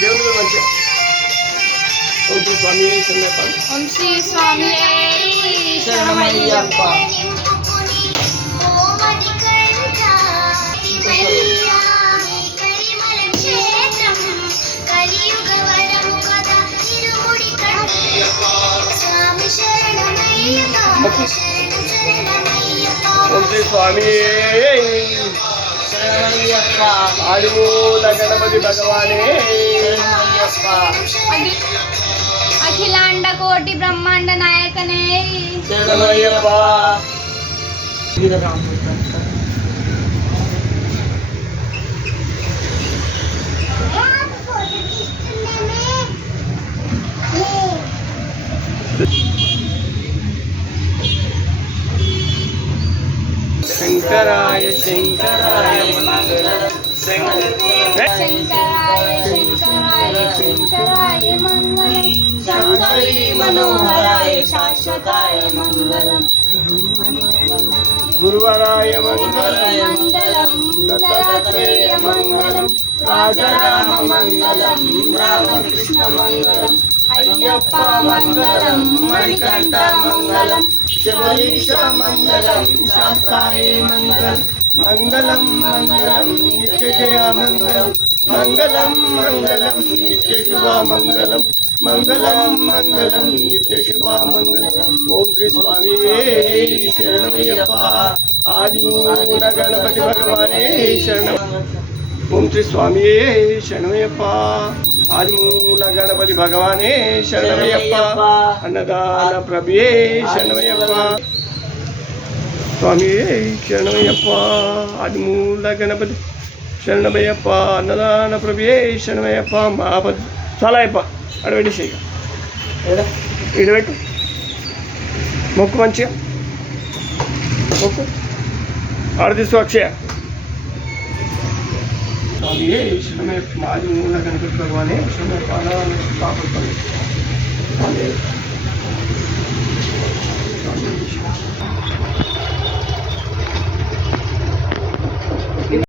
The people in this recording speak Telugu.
దేవుని మంచిగా ఓం శ్రీ స్వామి శరణమయ్యప్ప. ఓం శ్రీ స్వామి శరణమయ్యప్ప. ఆదిమూల గణపతి భగవానే శరణమయ్యప్ప. అఖిలాండ కోటి బ్రహ్మాండ నాయకనే శరణమయ్యప్ప. శంకరాయ శంకరాయ మంగళం శంకరాయ శంకరాయ శంకరాయ మంగళం శంకరీ మనోహరాయ శాశ్వతాయ మంగళం. గురువరాయ మంగళం మంగళం దత్తాత్రేయ మంగళం రాజరామ మంగళం రామకృష్ణ మంగళం అయ్యప్ప మంగళం మణికంఠ మంగళం శబరీష మంగళం శాస్త్రాయ మంగళం మంగళం మంగళం నిత్య జయ మంగళం మంగళం మంగళం నిత్య శుభ మంగళం మంగళం మంగళం నిత్య శుభ మంగళం. ఓం శ్రీ స్వామి శరణమయ్యప్ప. ఆదిమూల గణపతి భగవానే శరణం. ఓం శ్రీ స్వామి శరణమయ్యప్ప. ఆదిమూల గణపతి భగవానే శరణమయ్యప్ప. అన్నదాన ప్రభే శరణమయ్యప్ప. స్వామి శరణమయ్యప్ప. ఆదిమూల గణపతి శరణమయ్యప్ప. అన్నదాన ప్రభే శరణమయ్యప్ప. మహాపతి చాలా అయ్యప్ప అడవెట్టి చేయ ఇడబెట్టు మొక్కు మంచిగా మొక్కు ఆడ తీసు అక్షయ. స్వామి శరణమయ్యప్ప. ఆదిమూల గణపతి భగవానే శరణమయ్యప్ప.